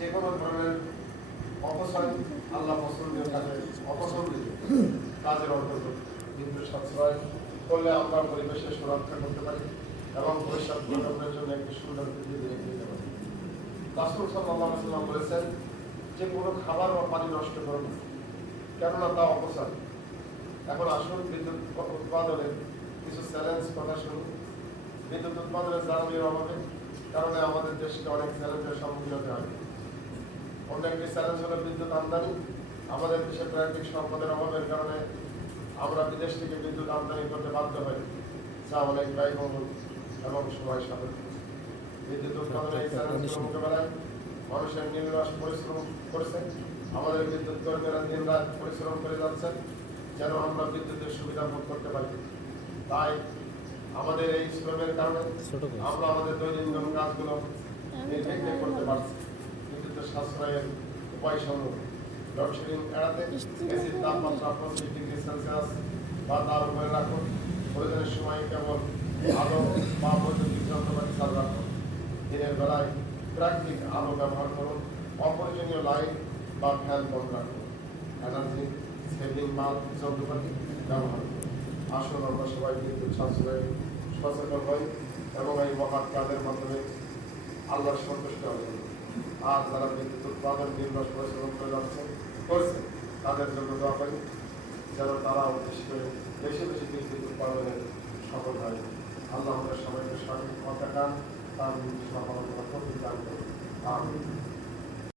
যে কোনো ধরনের অপচয় আল্লাহ পছন্দীয় কাজে অপছন্দিত কাজের অন্তর্গত বিদ্যুৎ সাশ্রয় করলে আমরা পরিবেশের সুরক্ষা করতে পারি এবং ভবিষ্যৎ প্রজন্মের জন্য একটি সুন্দর পৃথিবী রেখে দিতে পারি। রাসুল সাল্লাহ সাল্লাম বলেছেন যে কোনো খাবার বা পানি নষ্ট করো না, কেননা তা অপচয়। এখন আসুন বিদ্যুৎ উৎপাদনের কিছু চ্যালেঞ্জ কথা শুনুন বিদ্যুৎ উৎপাদনের জ্বালানির অভাবে, কারণে আমাদের দেশকে অনেক চ্যালেঞ্জের সম্মুখীন একটি চ্যালেঞ্জ হলো বিদ্যুৎ আমদানি আমাদের দেশে প্রাকৃতিক সম্পদের অভাবের কারণে আমরা বিদেশ থেকে বিদ্যুৎ আমদানি করতে বাধ্য হই। যা অনেক ব্যয়বহুল এবং সময় সাপেক্ষ। বিদ্যুৎ উৎপাদনের এই চ্যালেঞ্জগুলো মোকাবেলায় মানুষের নির্বাস পরিশ্রম করেছে। আমাদের বিদ্যুৎ কর্মীরা দিন রাত পরিশ্রম করে যাচ্ছেন যেন আমরা বিদ্যুতের সুবিধা ভোগ করতে পারি। তাই আমাদের এই শ্রমের কারণে আমরা আমাদের দৈনন্দিন কাজগুলো নির্বিঘ্নে করতে পারছি। সাশ্রয়ের উপায় সমূহ লোডশেডিং এড়াতে এসির তাপমাত্রা পঁচিশ ডিগ্রি বা তার উপরে রাখুন প্রয়োজনের সময় কেবল আলো বা বৈদ্যুতিক যন্ত্রপাতি চালু রাখুন দিনের বেলায় প্রাকৃতিক আলো ব্যবহার করুন অপ্রয়োজনীয় লাইট বা ফ্যান বন্ধ রাখুন এনার্জি সেভিং মাল, যন্ত্রপাতি ব্যবহার করুন আসুন আমরা সবাই বিদ্যুৎ সাশ্রয়ে, সচেতন হই এবং এই মহান কাজের মাধ্যমে আল্লাহর সন্তুষ্ট অর্জন। আর যারা বিদ্যুৎ উৎপাদন নির্বাস পরিশ্রম করে যাচ্ছে, করছে, তাদের জন্য দোয়া করি যেন তারা বেশি করে বেশি বেশি বিদ্যুৎ উৎপাদনে সফল হয়। আল্লাহ আমাদের সবাইকে সঠিক কথা কান তার সফলতা আমিন।